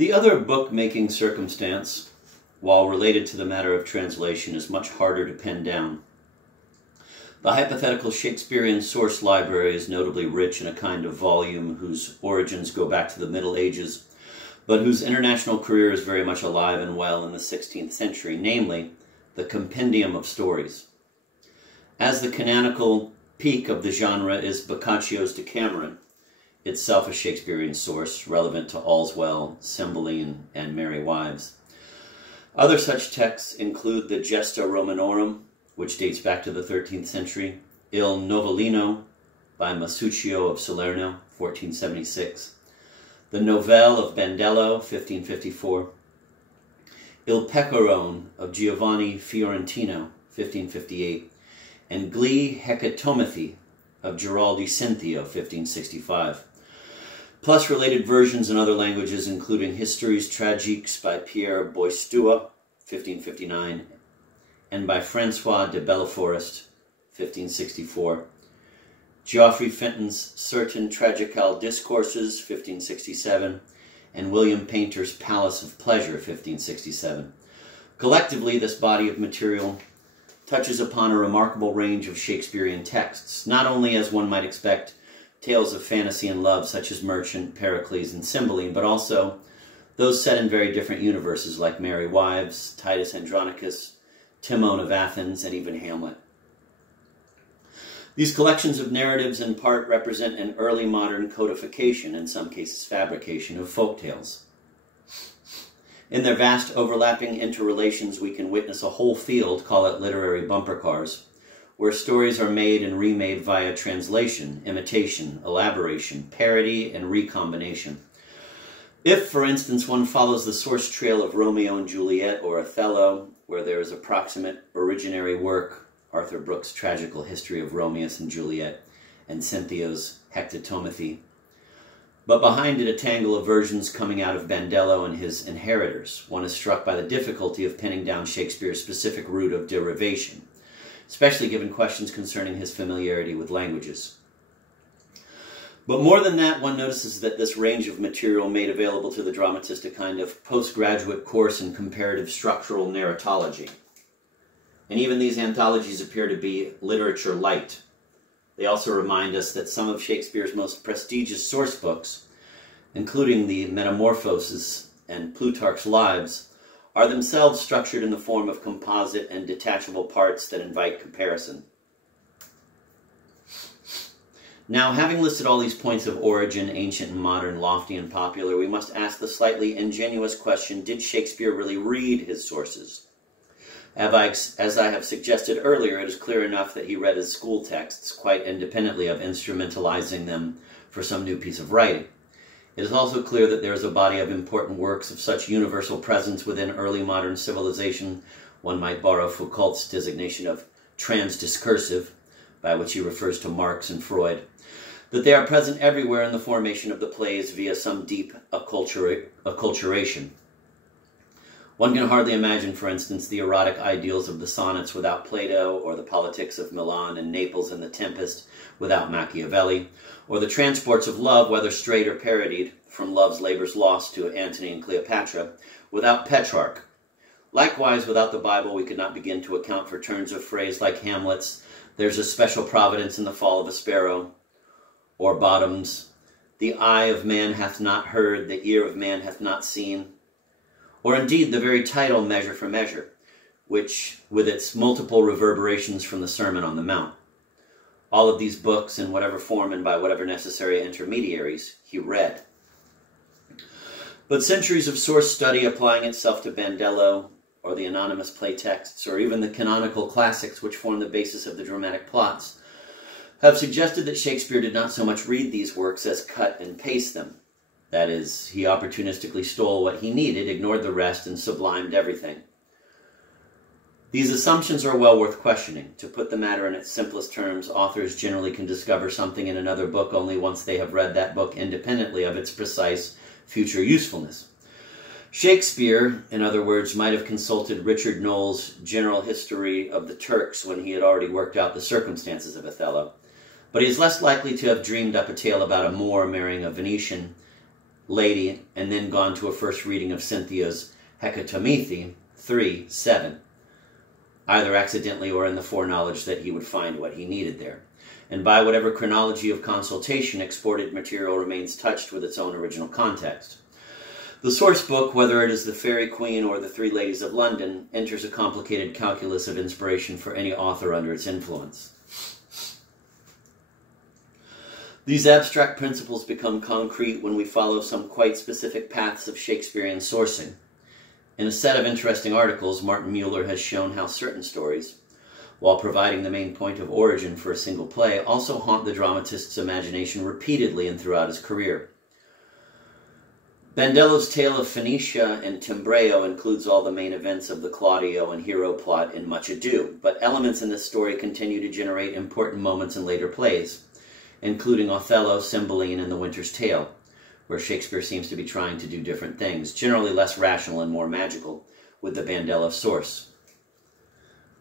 The other book-making circumstance, while related to the matter of translation, is much harder to pin down. The hypothetical Shakespearean source library is notably rich in a kind of volume whose origins go back to the Middle Ages, but whose international career is very much alive and well in the 16th century, namely, the Compendium of Stories. As the canonical peak of the genre is Boccaccio's Decameron, itself a Shakespearean source, relevant to All's Well, Cymbeline, and Merry Wives. Other such texts include the Gesta Romanorum, which dates back to the 13th century, Il Novellino by Masuccio of Salerno, 1476, the Novelle of Bandello, 1554, Il Pecorone of Giovanni Fiorentino, 1558, and Gli Hecatomethy of Giraldi Cinthio, 1565, plus related versions in other languages, including Histories Tragiques by Pierre Boisteau, 1559, and by Francois de Belleforest, 1564, Geoffrey Fenton's Certain Tragical Discourses, 1567, and William Paynter's Palace of Pleasure, 1567. Collectively, this body of material touches upon a remarkable range of Shakespearean texts, not only, as one might expect, tales of fantasy and love such as Merchant, Pericles, and Cymbeline, but also those set in very different universes like Merry Wives, Titus Andronicus, Timon of Athens, and even Hamlet. These collections of narratives in part represent an early modern codification, in some cases fabrication, of folk tales. In their vast overlapping interrelations, we can witness a whole field, call it literary bumper cars, where stories are made and remade via translation, imitation, elaboration, parody, and recombination. If, for instance, one follows the source trail of Romeo and Juliet or Othello, where there is approximate originary work, Arthur Brooks' tragical history of Romeus and Juliet, and Cinthio's Hecatomethy, but behind it a tangle of versions coming out of Bandello and his inheritors, one is struck by the difficulty of pinning down Shakespeare's specific route of derivation, especially given questions concerning his familiarity with languages. But more than that, one notices that this range of material made available to the dramatist a kind of postgraduate course in comparative structural narratology. And even these anthologies appear to be literature light. They also remind us that some of Shakespeare's most prestigious source books, including the Metamorphoses and Plutarch's Lives, are themselves structured in the form of composite and detachable parts that invite comparison. Now, having listed all these points of origin, ancient and modern, lofty and popular, we must ask the slightly ingenuous question, did Shakespeare really read his sources? As I have suggested earlier, it is clear enough that he read his school texts, quite independently of instrumentalizing them for some new piece of writing. It is also clear that there is a body of important works of such universal presence within early modern civilization, one might borrow Foucault's designation of transdiscursive, by which he refers to Marx and Freud, that they are present everywhere in the formation of the plays via some deep acculturation. One can hardly imagine, for instance, the erotic ideals of the sonnets without Plato, or the politics of Milan and Naples and the Tempest without Machiavelli, or the transports of love, whether straight or parodied, from Love's Labour's Lost to Antony and Cleopatra, without Petrarch. Likewise, without the Bible, we could not begin to account for turns of phrase like Hamlet's, "There's a special providence in the fall of a sparrow," or Bottom's, "The eye of man hath not heard, the ear of man hath not seen," or indeed the very title Measure for Measure, which, with its multiple reverberations from the Sermon on the Mount. All of these books, in whatever form and by whatever necessary intermediaries, he read. But centuries of source study applying itself to Bandello, or the anonymous play texts, or even the canonical classics which form the basis of the dramatic plots, have suggested that Shakespeare did not so much read these works as cut and paste them. That is, he opportunistically stole what he needed, ignored the rest, and sublimed everything. These assumptions are well worth questioning. To put the matter in its simplest terms, authors generally can discover something in another book only once they have read that book independently of its precise future usefulness. Shakespeare, in other words, might have consulted Richard Knowles' General History of the Turks when he had already worked out the circumstances of Othello, but he is less likely to have dreamed up a tale about a Moor marrying a Venetian, lady, and then gone to a first reading of Cynthia's Hecatomythe, 3:7, either accidentally or in the foreknowledge that he would find what he needed there. And by whatever chronology of consultation, exported material remains touched with its own original context. The source book, whether it is the Fairy Queen or the Three Ladies of London, enters a complicated calculus of inspiration for any author under its influence. These abstract principles become concrete when we follow some quite specific paths of Shakespearean sourcing. In a set of interesting articles, Martin Mueller has shown how certain stories, while providing the main point of origin for a single play, also haunt the dramatist's imagination repeatedly and throughout his career. Bandello's tale of Phoenicia and Timbreo includes all the main events of the Claudio and Hero plot in Much Ado, but elements in this story continue to generate important moments in later plays, including Othello, Cymbeline, and The Winter's Tale, where Shakespeare seems to be trying to do different things, generally less rational and more magical, with the Bandello source.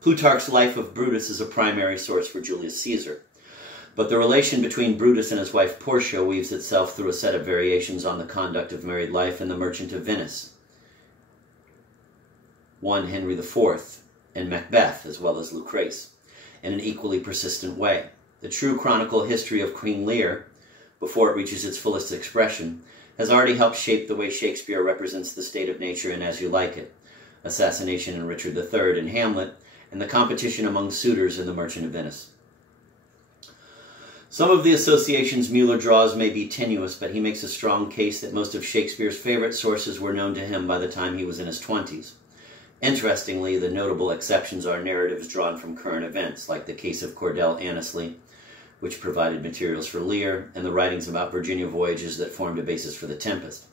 Plutarch's Life of Brutus is a primary source for Julius Caesar, but the relation between Brutus and his wife Portia weaves itself through a set of variations on the conduct of married life in The Merchant of Venice, 1 Henry IV, and Macbeth, as well as Lucrece, in an equally persistent way. The true chronicle history of Queen Lear, before it reaches its fullest expression, has already helped shape the way Shakespeare represents the state of nature in As You Like It, assassination in Richard III in Hamlet, and the competition among suitors in The Merchant of Venice. Some of the associations Mueller draws may be tenuous, but he makes a strong case that most of Shakespeare's favorite sources were known to him by the time he was in his 20s. Interestingly, the notable exceptions are narratives drawn from current events, like the case of Cordell Annesley, which provided materials for Lear, and the writings about Virginia voyages that formed a basis for The Tempest.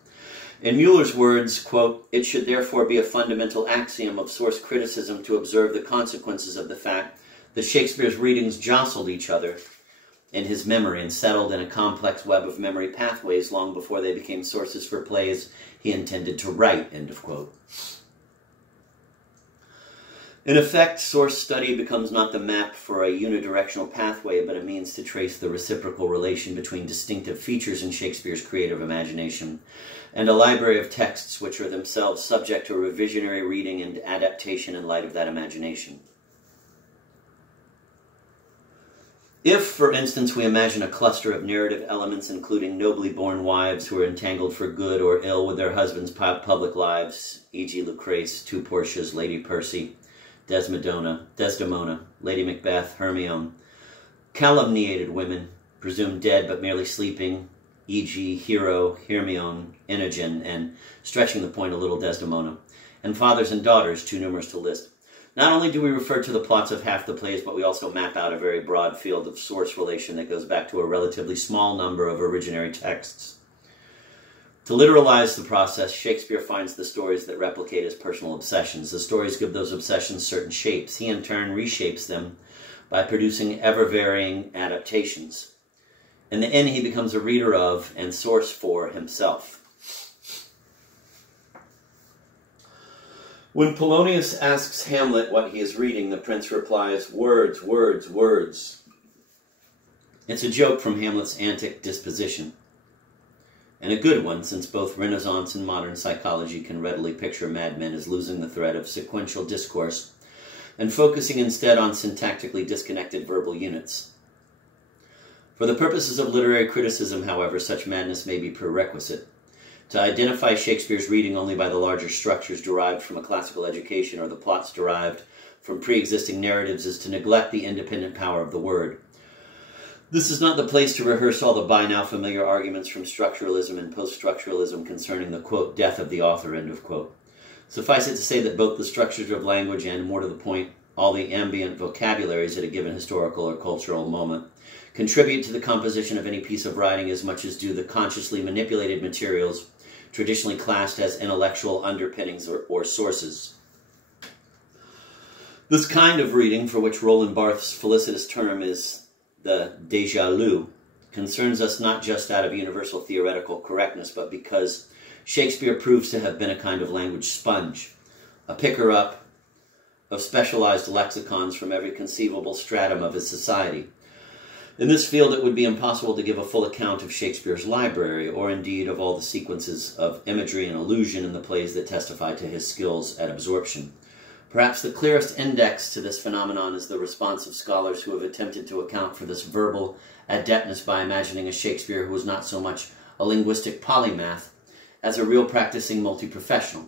In Mueller's words, quote, "It should therefore be a fundamental axiom of source criticism to observe the consequences of the fact that Shakespeare's readings jostled each other in his memory and settled in a complex web of memory pathways long before they became sources for plays he intended to write," end of quote. In effect, source study becomes not the map for a unidirectional pathway, but a means to trace the reciprocal relation between distinctive features in Shakespeare's creative imagination and a library of texts which are themselves subject to revisionary reading and adaptation in light of that imagination. If, for instance, we imagine a cluster of narrative elements including nobly born wives who are entangled for good or ill with their husbands' public lives, e.g. Lucrece, Two Portias, Lady Percy, Desdemona, Lady Macbeth, Hermione, calumniated women, presumed dead but merely sleeping, e.g. Hero, Hermione, Inogen, and, stretching the point a little, Desdemona, and fathers and daughters, too numerous to list. Not only do we refer to the plots of half the plays, but we also map out a very broad field of source relation that goes back to a relatively small number of originary texts. To literalize the process, Shakespeare finds the stories that replicate his personal obsessions. The stories give those obsessions certain shapes. He, in turn, reshapes them by producing ever-varying adaptations. In the end, he becomes a reader of and source for himself. When Polonius asks Hamlet what he is reading, the prince replies, "Words, words, words." It's a joke from Hamlet's antic disposition, and a good one, since both Renaissance and modern psychology can readily picture madmen as losing the thread of sequential discourse and focusing instead on syntactically disconnected verbal units. For the purposes of literary criticism, however, such madness may be prerequisite. To identify Shakespeare's reading only by the larger structures derived from a classical education or the plots derived from pre-existing narratives is to neglect the independent power of the word. This is not the place to rehearse all the by now familiar arguments from structuralism and post-structuralism concerning the, quote, death of the author, end of quote. Suffice it to say that both the structures of language and, more to the point, all the ambient vocabularies at a given historical or cultural moment contribute to the composition of any piece of writing as much as do the consciously manipulated materials traditionally classed as intellectual underpinnings or sources. This kind of reading, for which Roland Barthes' felicitous term is the déjà lu, concerns us not just out of universal theoretical correctness, but because Shakespeare proves to have been a kind of language sponge, a picker-up of specialized lexicons from every conceivable stratum of his society. In this field, it would be impossible to give a full account of Shakespeare's library, or indeed of all the sequences of imagery and allusion in the plays that testify to his skills at absorption. Perhaps the clearest index to this phenomenon is the response of scholars who have attempted to account for this verbal adeptness by imagining a Shakespeare who was not so much a linguistic polymath as a real practicing multi-professional.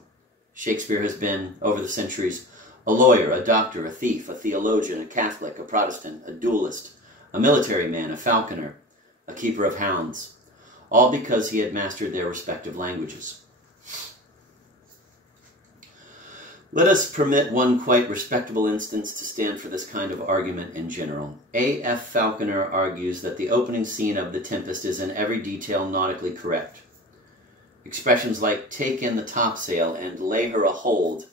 Shakespeare has been, over the centuries, a lawyer, a doctor, a thief, a theologian, a Catholic, a Protestant, a duelist, a military man, a falconer, a keeper of hounds, all because he had mastered their respective languages. Let us permit one quite respectable instance to stand for this kind of argument in general. A. F. Falconer argues that the opening scene of The Tempest is in every detail nautically correct. Expressions like "take in the topsail" and "lay her a hold"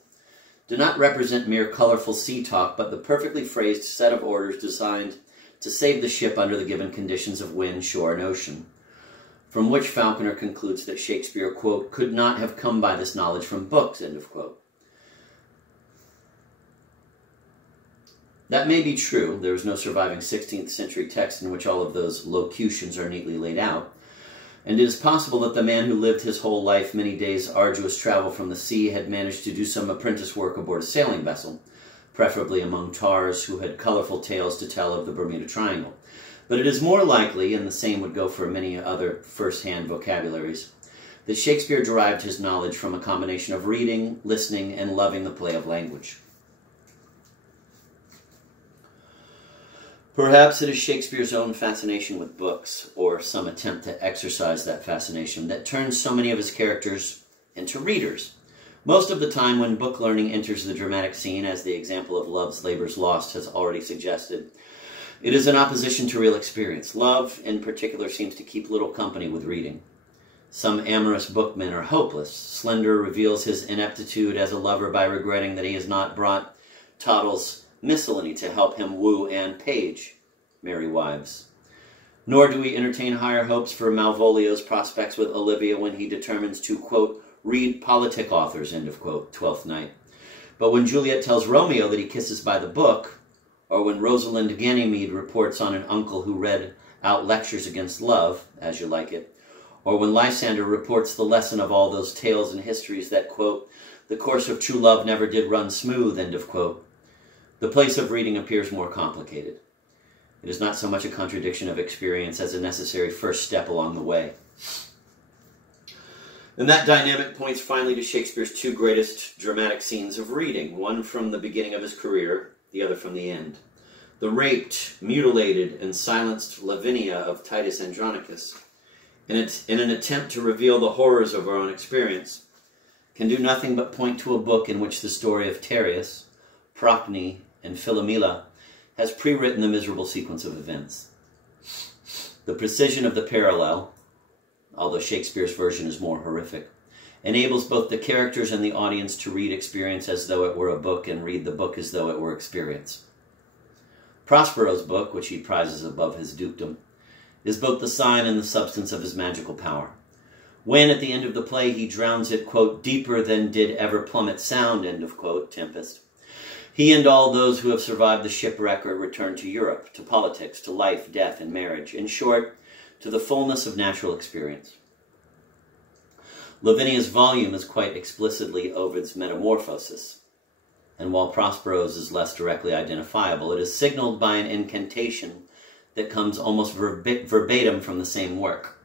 do not represent mere colorful sea talk, but the perfectly phrased set of orders designed to save the ship under the given conditions of wind, shore, and ocean, from which Falconer concludes that Shakespeare, quote, "could not have come by this knowledge from books," end of quote. That may be true. There is no surviving 16th century text in which all of those locutions are neatly laid out. And it is possible that the man who lived his whole life many days' arduous travel from the sea had managed to do some apprentice work aboard a sailing vessel, preferably among tars who had colorful tales to tell of the Bermuda Triangle. But it is more likely, and the same would go for many other first-hand vocabularies, that Shakespeare derived his knowledge from a combination of reading, listening, and loving the play of language. Perhaps it is Shakespeare's own fascination with books, or some attempt to exercise that fascination, that turns so many of his characters into readers. Most of the time when book learning enters the dramatic scene, as the example of Love's Labour's Lost has already suggested, it is in opposition to real experience. Love, in particular, seems to keep little company with reading. Some amorous bookmen are hopeless. Slender reveals his ineptitude as a lover by regretting that he has not brought Toddle's miscellany to help him woo Anne Page, merry wives. Nor do we entertain higher hopes for Malvolio's prospects with Olivia when he determines to, quote, "read politic authors," end of quote, Twelfth Night. But when Juliet tells Romeo that he kisses by the book, or when Rosalind Ganymede reports on an uncle who read out lectures against love, As You Like It, or when Lysander reports the lesson of all those tales and histories that, quote, "the course of true love never did run smooth," end of quote, the place of reading appears more complicated. It is not so much a contradiction of experience as a necessary first step along the way. And that dynamic points finally to Shakespeare's two greatest dramatic scenes of reading, one from the beginning of his career, the other from the end. The raped, mutilated, and silenced Lavinia of Titus Andronicus, in an attempt to reveal the horrors of our own experience, can do nothing but point to a book in which the story of Tereus, Procne, and Philomela has pre-written the miserable sequence of events. The precision of the parallel, although Shakespeare's version is more horrific, enables both the characters and the audience to read experience as though it were a book and read the book as though it were experience. Prospero's book, which he prizes above his dukedom, is both the sign and the substance of his magical power. When, at the end of the play, he drowns it, quote, "deeper than did ever plummet sound," end of quote, Tempest, he and all those who have survived the shipwreck are returned to Europe, to politics, to life, death, and marriage. In short, to the fullness of natural experience. Lavinia's volume is quite explicitly Ovid's Metamorphosis, and while Prospero's is less directly identifiable, it is signaled by an incantation that comes almost verbatim from the same work.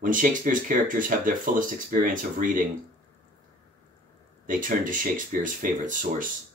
When Shakespeare's characters have their fullest experience of reading, they turn to Shakespeare's favorite source,